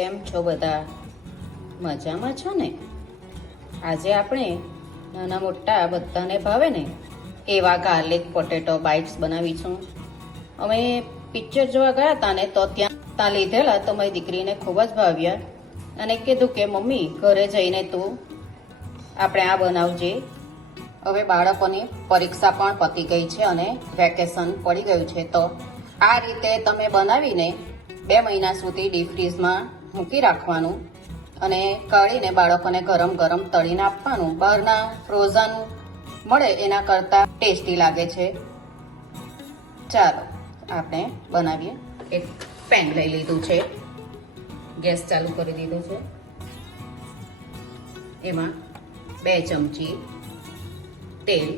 કેમ છો બધા? મજામાં છો ને? આજે આપણે નાના મોટા બધાને ભાવે ને એવા ગાર્લિક પોટેટો બાઇટ્સ બનાવીશું. અમે પિક્ચર જોવા ગયા હતા ને તો ત્યાં લીધેલા તો મારી દીકરીને ખૂબ જ ભાવ્યા અને કીધું કે મમ્મી ઘરે જઈને તું આપણે આ બનાવજે. હવે બાળકોની પરીક્ષા પણ પતી ગઈ છે અને વેકેશન પડી ગયું છે, તો આ રીતે તમે બનાવીને 2 મહિના સુધી ડીપ ફ્રીઝમાં મૂકી રાખવાનું અને કાઢીને બાળકોને ગરમ ગરમ તળીને આપવાનું. બહારના ફ્રોઝન મળે એના કરતાં ટેસ્ટી લાગે છે. ચાલો આપણે બનાવીએ. એક પેન લઈ લીધું છે, ગેસ ચાલુ કરી દીધો છે. એમાં 2 ચમચી તેલ,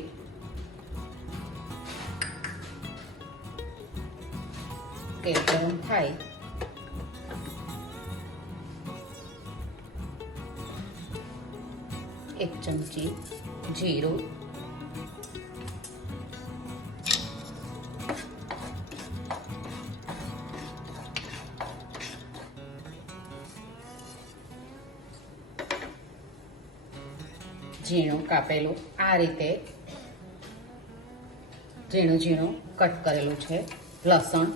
તેલ ગરમ થાય એક ચમચી જીરું, ઝીણું કાપેલું આ રીતે ઝીણું ઝીણું કટ કરેલું છે લસણ.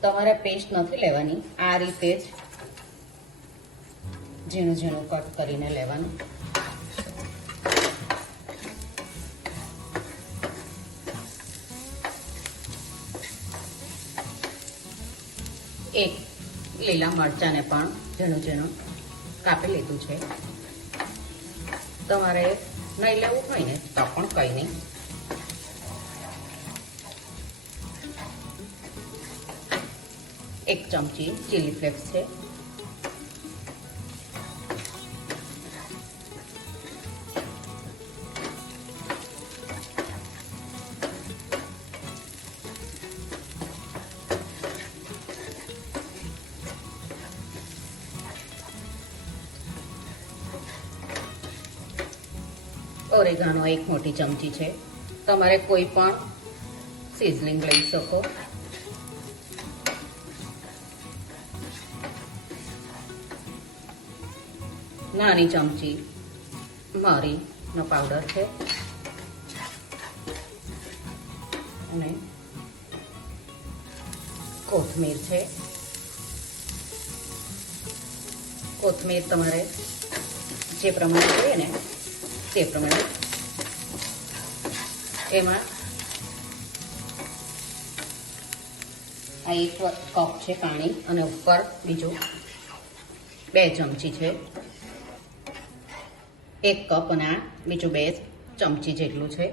તમારે પેસ્ટ નથી લેવાની, આ રીતે જ ઝીણું ઝીણું કટ કરીને લેવાનું. એક લીલા મરચાંને પણ ઝીણું ઝીણું કાપી લીધું છે. તમારે નહીં લેવું હોય ને તો પણ કંઈ નહીં. એક ચમચી ચીલી ફ્લેક્સ છે. ઓરેગાનો 1 મોટી ચમચી છે. તમારે કોઈ પણ સિઝલિંગ લઈ શકો. નાની ચમચી મરીનો પાવડર છે અને કોથમીર છે. કોથમીર તમારે જે પ્રમાણે જોઈએ ને તે પ્રમાણે. એમાં આ 1 કપ છે પાણી અને ઉપર બીજું 2 ચમચી છે. 1 કપ અને આ બીજું 2 ચમચી જેટલું છે.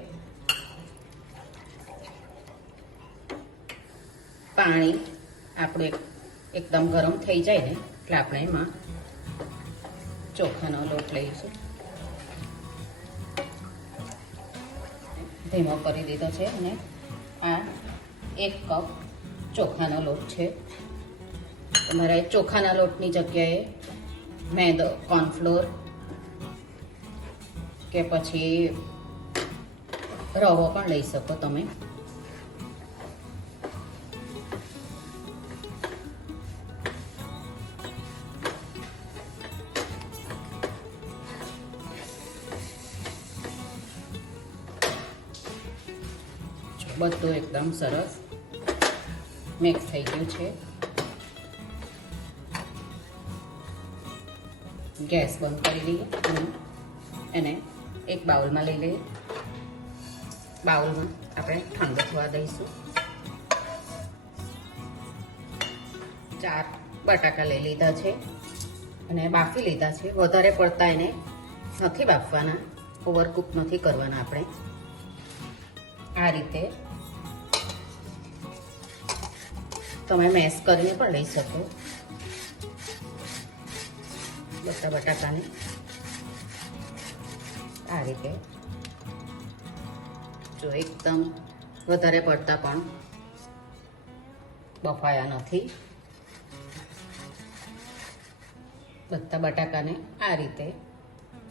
પાણી આપણું એકદમ ગરમ થઈ જાય ને એટલે આપણે એમાં ચોખાનો લોટ લઈશું. ધીમો કરી દીધો છે અને આ 1 કપ ચોખાનો લોટ છે. તમારે ચોખાના લોટની જગ્યાએ મેદો, કોર્નફ્લોર કે પછી રવો પણ લઈ શકો તમે. બધું એકદમ સરસ મિક્સ થઈ ગયું છે. ગેસ બંધ કરી દઈએ અને એને એક બાઉલમાં લઈ લઈએ. બાઉલમાં આપણે ઠંડુ થવા દઈશું. 4 બટાકા લઈ લીધા છે અને બાફી લીધા છે. વધારે પડતા એને નથી બાફવાના, ઓવરકુક નથી કરવાના આપણે. આ રીતે તમે મેશ કરીને પણ લઈ શકો બધા બટાકાને. આ રીતે જો એકદમ વધારે પડતા પણ બફાયા નથી. બધા બટાકાને આ રીતે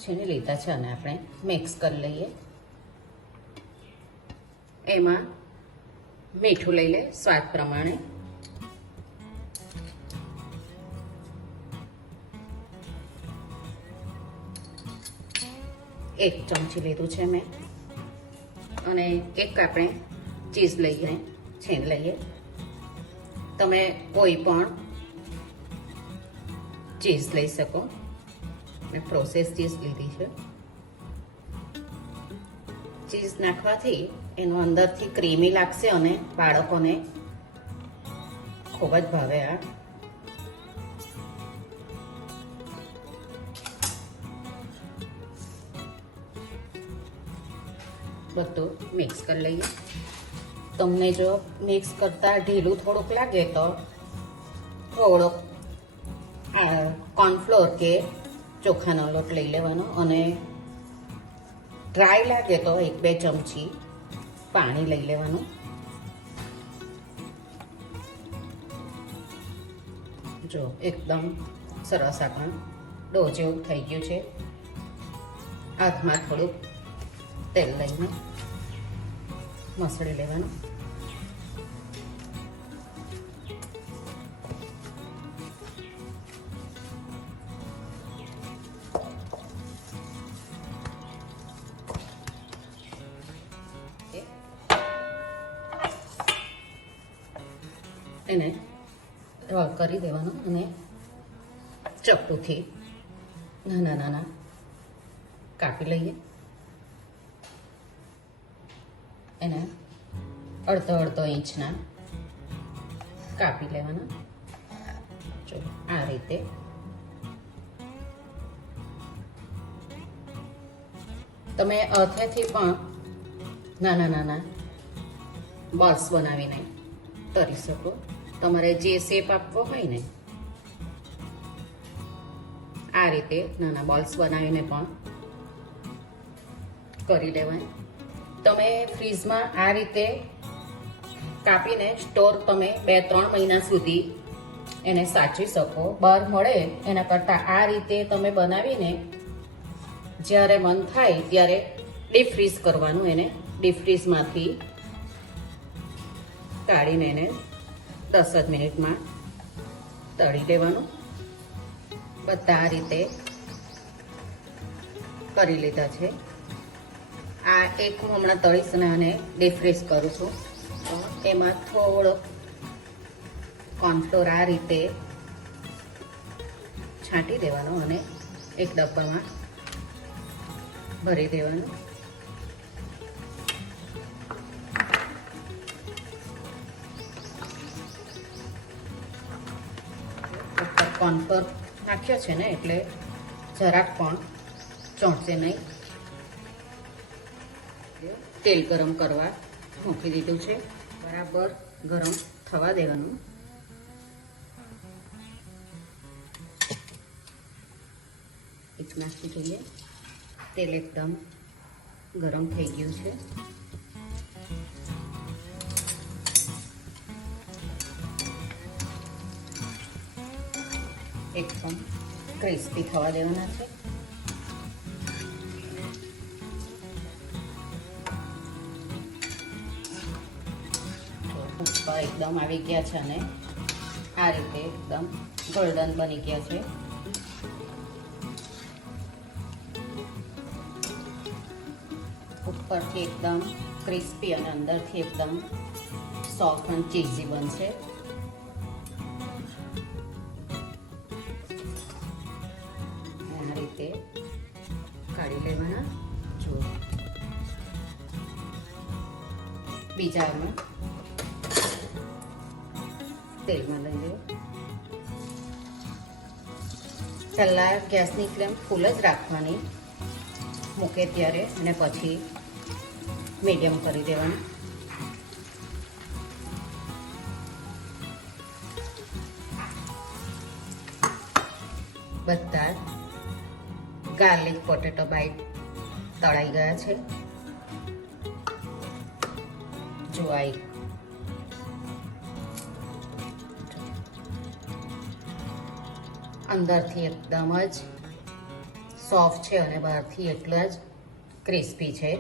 છીણી લીધા છે અને આપણે મિક્સ કરી લઈએ. એમાં મીઠું લઈ લે સ્વાદ પ્રમાણે. 1 ચમચી લીધું છે મેં, અને એક આપણે ચીઝ લઈને છીણ લઈએ. તમે કોઈ પણ ચીઝ લઈ શકો. મેં પ્રોસેસ ચીઝ લીધી છે. ચીઝ નાખવાથી એનું અંદરથી ક્રીમી લાગશે અને બાળકોને ખૂબ જ ભાવે. આ બધું મિક્સ કરી લઈએ. તમને જો મિક્સ કરતા ઢીલું થોડુંક લાગે તો થોડોક કોર્નફ્લોર કે ચોખાનો લોટ લઈ લેવાનો, અને ડ્રાય લાગે તો 1-2 ચમચી પાણી લઈ લેવાનું. જો એકદમ સરસ આપણું ડો જેવું થઈ ગયું છે. હાથમાં થોડુંક તેલ લઈને મસળી લેવાનું. એને રોલ કરી દેવાનું અને ચપ્પુથી નાના નાના કાપી લઈએ. એને અડધો ઇંચના કાપી લેવાના. જો આ રીતે તમે અથેથી પણ નાના નાના બોલ્સ બનાવીને તરી શકો. તમારે જે શેપ આપવો હોય ને આ રીતે નાના બોલ્સ બનાવીને પણ કરી લેવાય. તમે ફ્રીજમાં આ રીતે કાપીને સ્ટોર તમે 2-3 મહિના સુધી એને સાચવી શકો. બહાર મળે એના કરતાં આ રીતે તમે બનાવીને જ્યારે મન થાય ત્યારે ડીપ ફ્રીઝ કરવાનું. એને ડીપ ફ્રીઝમાંથી કાઢીને એને 10 જ મિનિટમાં તળી લેવાનું. બધા આ રીતે કરી લીધા છે. આ એક હું હમણાં તળીશ ને અને ડીપ ફ્રીઝ કરું છું. એમાં થોડો કોર્નફ્લોર આ રીતે છાંટી દેવાનો અને એક ડબ્બામાં ભરી દેવાનું. ઉપર કોર્નફ્લોર નાખ્યો છે ને એટલે જરાક પણ ચોંટશે નહીં. તેલ ગરમ કરવા મૂકી દીધું છે. બરાબર ગરમ થવા દેવાનું. એક નાખી જોઈએ. તેલ એકદમ ગરમ થઈ ગયું છે. એકદમ ક્રિસ્પી થવા દેવાના છે. ઉપર એકદમ આવી ગયા છે અને આ રીતે એકદમ ગોલ્ડન બની ગયા છે. ઉપરથી એકદમ ક્રિસ્પી અને અંદરથી એકદમ સોફ્ટ અને ચીઝી બનશે. આ રીતે કાઢી લેવાના. જો બીજામાં તેલમાં લઈ લો. પહેલાં ગેસની ફ્લેમ ફૂલ જ રાખવાની મૂકે ત્યારે, અને પછી મીડિયમ કરી દેવાનું. બધા ગાર્લિક પોટેટો બાઈટ તળાઈ ગયા છે. જો અંદરથી એકદમ જ સોફ્ટ છે અને બહારથી એટલા જ ક્રિસ્પી છે.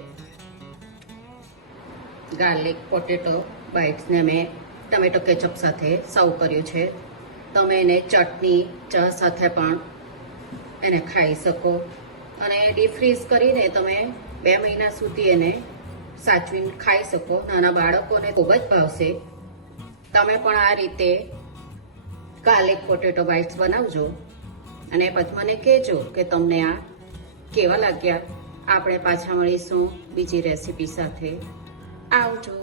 ગાર્લિક પોટેટો બાઇટ્સને મેં ટમેટો કેચઅપ સાથે સર્વ કર્યું છે. તમે એને ચટણી ચા સાથે પણ એને ખાઈ શકો અને ડીપ ફ્રીઝ કરીને તમે 2 મહિના સુધી એને સાચવીને ખાઈ શકો. નાના બાળકોને ખૂબ જ ભાવશે. તમે પણ આ રીતે ગાર્લિક પોટેટો બાઇટ્સ બનાવજો અને પછી મને કહેજો કે તમને આ કેવા લાગ્યા. આપણે પાછા મળીશું બીજી રેસીપી સાથે. આવજો.